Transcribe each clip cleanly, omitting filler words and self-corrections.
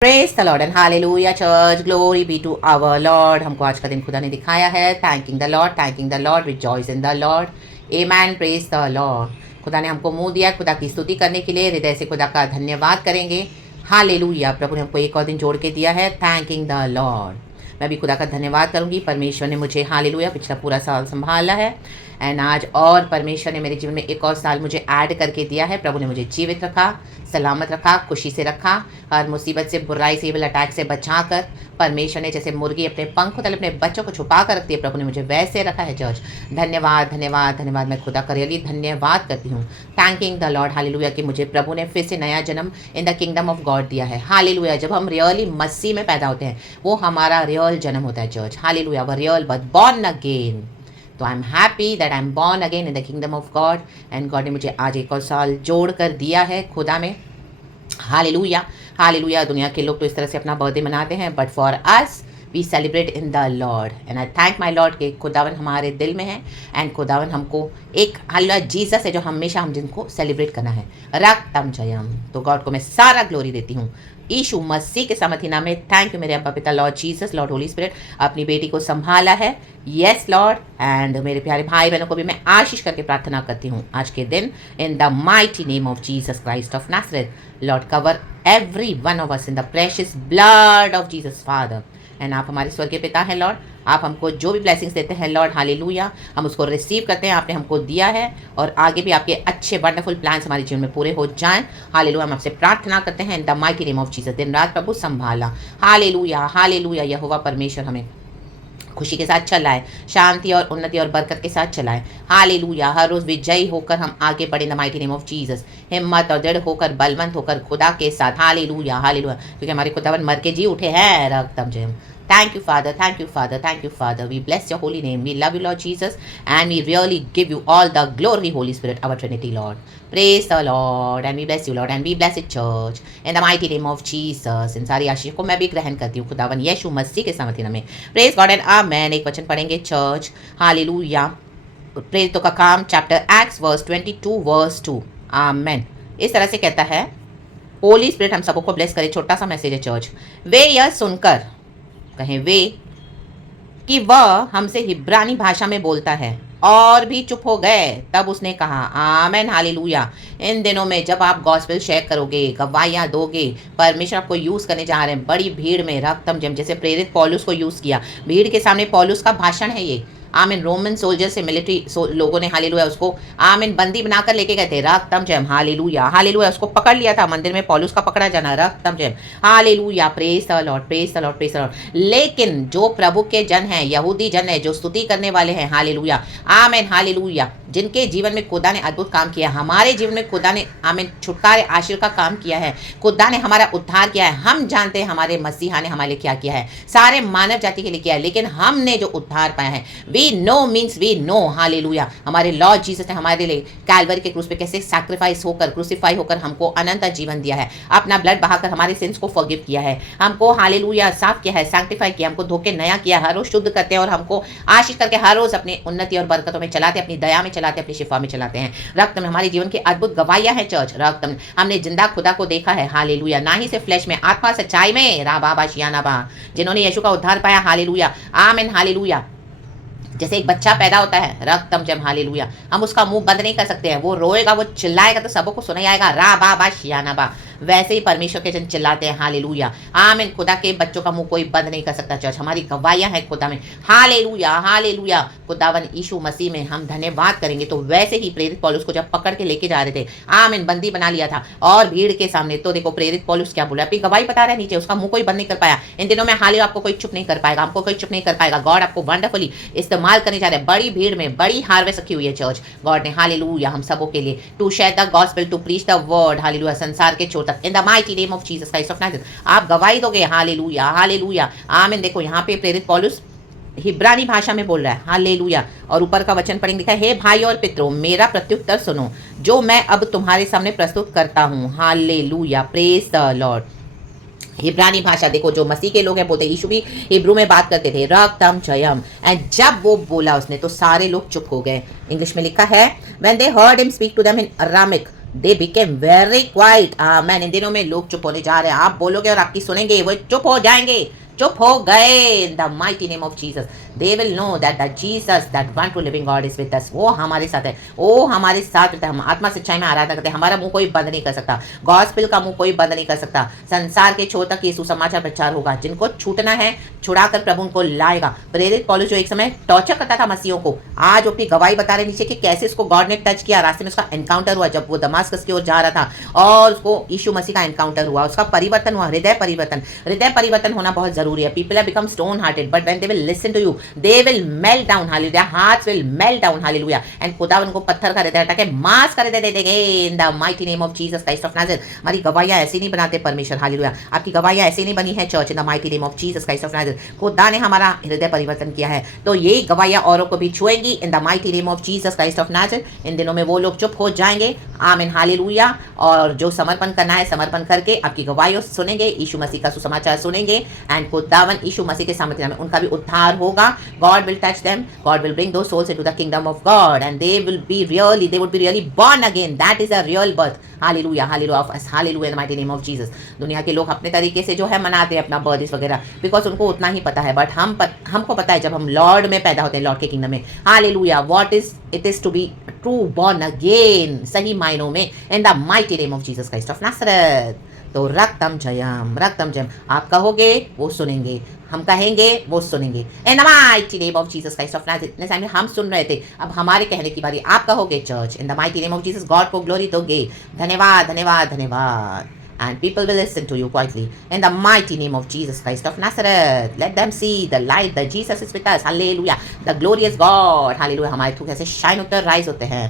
Praise the Lord and hallelujah church, glory be to our Lord. हमको आज का दिन खुदा ने दिखाया है। Thanking the Lord, rejoice in the Lord, amen, praise the Lord. खुदा ने हमको मुंह दिया, खुदा की स्तुति करने के लिए हृदय से खुदा का धन्यवाद करेंगे। हालेलुया, प्रभु ने हमको एक और दिन जोड़ के दिया है। Thanking the Lord. मैं भी खुदा का धन्यवाद करूंगी। परमेश्वर ने मुझे हालेलुया पिछला पूरा साल संभाला है एंड आज और परमेश्वर ने मेरे जीवन में एक और साल मुझे ऐड करके दिया है। प्रभु ने मुझे जीवित रखा, सलामत रखा, खुशी से रखा, हर मुसीबत से, बुराई से, इविल अटैक से बचा कर। परमेश्वर ने जैसे मुर्गी अपने पंख तले अपने बच्चों को छुपा कर रखती है, प्रभु ने मुझे वैसे रखा है। चर्च, धन्यवाद धन्यवाद धन्यवाद। मैं खुदा का रियली धन्यवाद करती हूँ। थैंकिंग द लॉर्ड, हालेलुया, कि मुझे प्रभु ने फिर से नया जन्म इन द किंगडम ऑफ गॉड दिया है। हालेलुया, जब हम रियली मसीह में पैदा होते हैं वो हमारा रियल जन्म होता है। Church, hallelujah, were real but born again. तो I am happy that I am born again in the kingdom of God and God ने मुझे आज एक और साल जोड़ कर दिया है खुदा में। Hallelujah hallelujah. दुनिया के लोग तो इस तरह से अपना बर्थडे मनाते हैं, but for us we celebrate in the Lord and I thank my Lord कि खुदावन हमारे दिल में है एंड खुदावन हमको एक हालेलुया जीसस है जो हमेशा हम जिनको सेलिब्रेट करना है। रक्तम जयम। तो गॉड को मैं सारा ग्लोरी देती हूँ यीशु मसीह के सामर्थी नाम में। थैंक यू मेरे अब्बा पिता Lord Jesus, Lord Holi spirit, अपनी बेटी को संभाला है। Yes Lord. एंड मेरे प्यारे भाई बहनों को भी मैं आशीष करके प्रार्थना करती हूँ आज के दिन in the mighty name of Jesus Christ of Nazareth. Lord cover every one of us in the precious blood of Jesus father. And आप हमारे स्वर्गीय पिता हैं लॉर्ड, आप हमको जो भी ब्लेसिंग्स देते हैं लॉर्ड, हालेलुया, हम उसको रिसीव करते हैं। आपने हमको दिया है और आगे भी आपके अच्छे वंडरफुल प्लान्स हमारे जीवन में पूरे हो जाएं। हालेलुया, हम आपसे प्रार्थना करते हैं इन the mighty name of Jesus. दिन रात प्रभु संभाला। Hallelujah hallelujah. यहोवा परमेश्वर हमें खुशी के साथ चलाए, शांति और उन्नति और बरकत के साथ चलाए। हालेलुया, हर रोज विजयी होकर हम आगे बढ़े इन the mighty name of Jesus. हिम्मत और दृढ़ होकर, बलवंत होकर खुदा के साथ। हालेलुया हालेलुया, क्योंकि हमारे खुदावन मर के जी उठे हैं। रक्तम Jayam. Thank you, Father. Thank you, Father. Thank you, Father. We bless your holy name. We love you, Lord Jesus. And we really give you all the glory, Holy Spirit, our Trinity, Lord. Praise the Lord. And we bless you, Lord. And we bless it, church. In the mighty name of Jesus. इन सारी आशीष को मैं भी ग्रहण करती हूँ खुदावन यीशु मसीह के सामर्थी नाम में। Praise God and Amen। एक वचन पढ़ेंगे चर्च। हालेलुया। प्रेरितों का काम चैप्टर एक्ट्स वर्स 22 वर्स 2। आमेन। इस तरह से कहता है, होली स्पिरिट हम सबको ब्लेस करे। छोटा सा मैसेज है चर्च। वे यह सुनकर, कहें वे, कि वह हमसे हिब्रानी भाषा में बोलता है और भी चुप हो गए। तब उसने कहा, आमेन हालेलुया। इन दिनों में जब आप गॉस्पेल शेयर करोगे, गवाहियाँ दोगे, परमेश्वर आपको यूज़ करने जा रहे हैं बड़ी भीड़ में। रक्तम जम, जैसे प्रेरित पौलुस को यूज़ किया, भीड़ के सामने पौलुस का भाषण है ये। आमिन। रोमन सोल्जर से मिलिट्री लोगों ने हालेलुया उसको आमिन बंदी बनाकर लेके गए थे। रक्तम जयम। Hallelujah hallelujah. उसको पकड़ लिया था मंदिर में, पौलुस का पकड़ा जाना। रक्तम जयम। Hallelujah. Praise the Lord, praise the Lord, praise the Lord. लेकिन जो प्रभु के जन हैं, यहूदी जन है, जो स्तुति करने वाले हैं, हालेलुया आमिन हालेलुया, जिनके जीवन में खुदा ने अद्भुत काम किया, हमारे जीवन में खुदा ने आमिन छुटकारे आशीष का काम किया है, खुदा ने हमारा उद्धार किया है। हम जानते हैं हमारे मसीहा ने हमारे लिए क्या किया है, सारे मानव जाति के लिए किया है। लेकिन हमने जो उद्धार पाया है, we know means we know, hallelujah, हमारे लॉर्ड जीसस ने हमारे लिए कैलवरी के क्रूस पे कैसे सैक्रिफाइस होकर, क्रूसीफाई होकर हमको अनंत जीवन दिया है। अपना ब्लड बहाकर हमारे सिंस को फॉरगिव किया है, हमको हालेलुया साफ किया है, सैक्टिफाई किया, हमको धोके नया किया, हर रोज शुद्ध करते हैं और हमको आशीष करके हर रोज अपनी उन्नति और बरकतों में चलाते, अपनी दया में चलाते, अपनी शिफा में चलाते हैं। रक्त में हमारे जीवन की अद्भुत गवाहियां हैं चर्च। रक्त में हमने जिंदा खुदा को देखा है, हालेलुया, ना ही से फ्लैश में, आत्मा सच्चाई में। राबा शियानाबा, जिन्होंने यीशु का उद्धार पाया, हालेलुया आमीन हालेलुया। जैसे एक बच्चा पैदा होता है, रक्तम जम, हालेलुया, हम उसका मुंह बंद नहीं कर सकते हैं, वो रोएगा, वो चिल्लाएगा तो सबको सुनाई आएगा। राबा शियानाबा, वैसे ही परमेश्वर के जन चिल्लाते हैं, हालेलुया आमीन। खुदा के बच्चों का मुंह कोई बंद नहीं कर सकता चर्च। हमारी गवाहियां हैं खुदा में, हालेलुया हालेलुया। खुदावन यीशु मसीह में हम धन्यवाद करेंगे। तो वैसे ही प्रेरित पौलुस को जब पकड़ के लेके जा रहे थे, आमीन, बंदी बना लिया था और भीड़ के सामने, तो देखो प्रेरित पौलुस क्या बोला, अपनी गवाही बता रहा है नीचे, उसका मुंह कोई बंद नहीं कर पाया। इन दिनों में हालेलुया आपको कोई चुप नहीं कर पाएगा, हमको कोई चुप नहीं कर पाएगा। गॉड आपको वंडरफुली इस्तेमाल करने जा रहे हैं। बड़ी भीड़ में बड़ी हार्वेस्ट रखी हुई है चर्च गॉड ने, हालेलुया, हम सबों के लिए, to share the gospel, to preach the word, hallelujah, संसार के छोर तक, in the mighty name of Jesus Christ of Nazareth. आप गवाही दोगे, हालेलुया हालेलुया आमीन। देखो यहाँ पे प्रेरित पौलुस हिब्रानी भाषा में बोल रहा है, हालेलुया, और ऊपर का वचन पढ़ेंगे, लिखा है, हे भाई और पितरों, मेरा प्रत्युत्तर सुनो जो मैं अब तुम्हारे सामने प्रस्तुत करता हूँ। Hallelujah, praise the Lord. हिब्रानी भाषा देखो, जो मसीह के लोग हैं बोलते, यीशु भी हिब्रू में बात करते थे, रक्तम जयम। एंड जब वो बोला उसने तो सारे लोग चुप हो गए। इंग्लिश में लिखा है, when they heard him speak to them in Aramaic, they became very quiet. मैन इन दिनों में लोग चुप होने जा रहे हैं। आप बोलोगे और आपकी सुनेंगे, वो चुप हो जाएंगे, चुप हो गए। इन the mighty name of Jesus they will know that the Jesus that one true living God is with us. वो हमारे साथ है, वो हमारे साथ रहता है। हम आत्मा सच्चाई में आराधना करते हैं। हमारा मुंह कोई बंद नहीं कर सकता, गॉस्पेल का मुंह कोई बंद नहीं कर सकता। संसार के छोर तक ये सुसमाचार प्रचार होगा। जिनको छूटना है छुड़ाकर प्रभु उनको लाएगा। प्रेरित पौलुस जो एक समय टॉर्चर करता था मसीहों को, आज वो अपनी गवाही बता रहे नीचे कि कैसे उसको गॉड ने टच किया। रास्ते में उसका एनकाउंटर हुआ जब वो दमास्कस की ओर जा रहा था और उसको यीशु मसीह का एनकाउंटर हुआ, उसका परिवर्तन हुआ, हृदय परिवर्तन। हृदय परिवर्तन होना बहुत जरूरी है। People have become stone hearted but when they will listen to you they will melt down, hallelujah. Hearts will melt down, hallelujah. And खुदा उनको पत्थर का हृदय हटा के मांस का हृदय दे देंगे इन the mighty name of Jesus Christ of Nazareth. हमारी गवाहियां ऐसी नहीं बनाते परमेश्वर, हालेलुया। आपकी गवाहियां ऐसी नहीं बनी है church, in the mighty name of Jesus Christ of Nazareth. खुदा ने हमारा हृदय परिवर्तन किया है, तो ये गवाहियां औरों को भी छुएंगी in the mighty name of Jesus Christ of Nazareth. इन दिनों में वो लोग चुप हो जाएंगे, आमीन, हालेलुया। और जो समर्पण करना है समर्पण करके आपकी गवाहियों सुनेंगे, यीशु मसीह का सुसमाचार सुनेंगे। एंड खुदावन यीशु मसीह के सामर्थ्य में उनका भी उद्धार होगा। God will touch them, God will bring those souls into the kingdom of God and they would be really born again. That is a real birth. Hallelujah, hallelujah, hallelujah, in the mighty name of Jesus. दुनिया के लोग अपने तरीके से जो है मनाते हैं अपना बर्थ वगैरह, बिकॉज उनको उतना ही पता है। बट हमको पता है जब हम लॉर्ड में पैदा होते हैं, लॉर्ड के किंगडम में, hallelujah, what is it is to be true born again, सही मायनों में, in the mighty name of Jesus Christ of Nazareth. तो रक्तम जयम, रक्तम जयम। आप कहोगे वो सुनेंगे, हम कहेंगे वो सुनेंगे। इन the mighty name of Jesus Christ of Nazareth. इतने टाइम हम सुन रहे थे, अब हमारे कहने की बारी। आप कहोगे church, in the mighty name of Jesus, God को ग्लोरी दोगे। धन्यवाद, धन्यवाद, धन्यवाद। And people will listen to you quietly in the mighty name of Jesus Christ of Nazareth. Let them see the light that Jesus is with us. Hallelujah. The glorious God. Hallelujah. हमारे through कैसे shine होते हैं, rise होते हैं।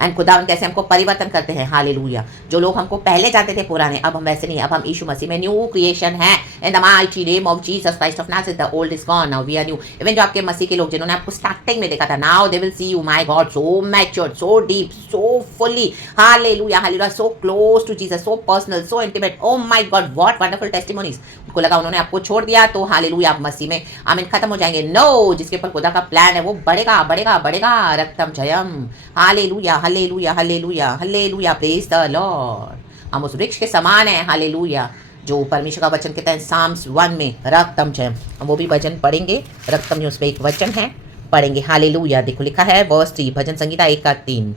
And खुदावन कैसे हमको परिवर्तन करते हैं, हालेलुया। जो लोग हमको पहले जानते थे पुराने, अब हम वैसे नहीं, अब हम यीशु मसीह में न्यू क्रिएशन है। In the mighty name of Jesus Christ of Nazareth, the old is gone, now we are new. Even जो आपके मसीह के लोग जिन्होंने आपको स्टार्टिंग में देखा था, now they will see you, my God, so matured, so deep, so fully, hallelujah, hallelujah, so close to Jesus, so personal, so intimate. Oh my God, what wonderful testimonies. उनको लगा उन्होंने आपको छोड़ दिया तो हालेलुया आप मसीह में आमीन खत्म हो जाएंगे। नो, जिसके ऊपर खुदा का प्लान है वो बढ़ेगा, बढ़ेगा, बढ़ेगा। रक्तम जयम, hallelujah, hallelujah, hallelujah, hallelujah, praise the Lord. हम उस वृक्ष के समान है, हालेलुया, जो परमेश्वर का वचन कहते हैं साम्स 1 में, रक्तम जयम। हम वो भी वचन पढ़ेंगे, रक्तम जो उसमें एक वचन है, पढ़ेंगे, हालेलुया। देखो लिखा है वर्स 3, भजन संगीता 1-3।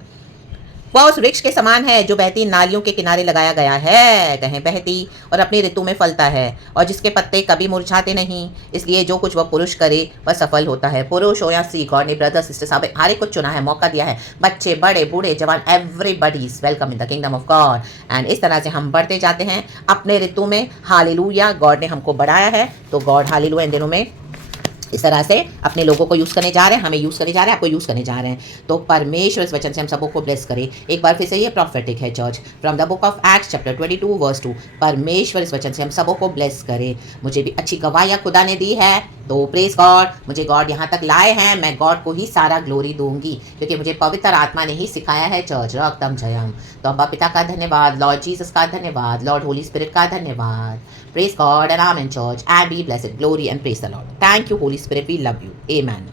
वह उस वृक्ष के समान है जो बहती नालियों के किनारे लगाया गया है, कहें बहती और अपनी ऋतु में फलता है, और जिसके पत्ते कभी मुरझाते नहीं। इसलिए जो कुछ वह पुरुष करे वह सफल होता है। पुरुष हो या स्त्री, गॉड ने ब्रदर सिस्टर सब हर एक को चुना है, मौका दिया है। बच्चे, बड़े, बूढ़े, जवान, everybody is welcome in the kingdom of God. And इस तरह से हम बढ़ते जाते हैं अपने ऋतु में, हालेलुया। गॉड ने हमको बढ़ाया है, तो गॉड हालेलुया इन दिनों में इस तरह से अपने लोगों को यूज़ करने जा रहे हैं, हमें यूज़ करने जा रहे हैं, आपको यूज़ करने जा रहे हैं। तो परमेश्वर इस वचन से हम सबों को ब्लेस करे। एक बार फिर से ये प्रॉफेटिक है church, from the book of Acts chapter 22 verse 2। परमेश्वर इस वचन से हम सबों को ब्लेस करे। मुझे भी अच्छी गवाहियाँ खुदा ने दी है, तो प्रेज गॉड, मुझे गॉड यहाँ तक लाए हैं, मैं गॉड को ही सारा ग्लोरी दूंगी, क्योंकि मुझे पवित्र आत्मा ने ही सिखाया है चर्च, रक्तम जयम। तो अब्बा पिता का धन्यवाद, लॉर्ड जीसस का धन्यवाद, लॉर्ड होली स्पिरिट का धन्यवाद। Praise God and Amen, church, and be blessed. Glory and praise the Lord. Thank you, Holy Spirit. We love you. Amen.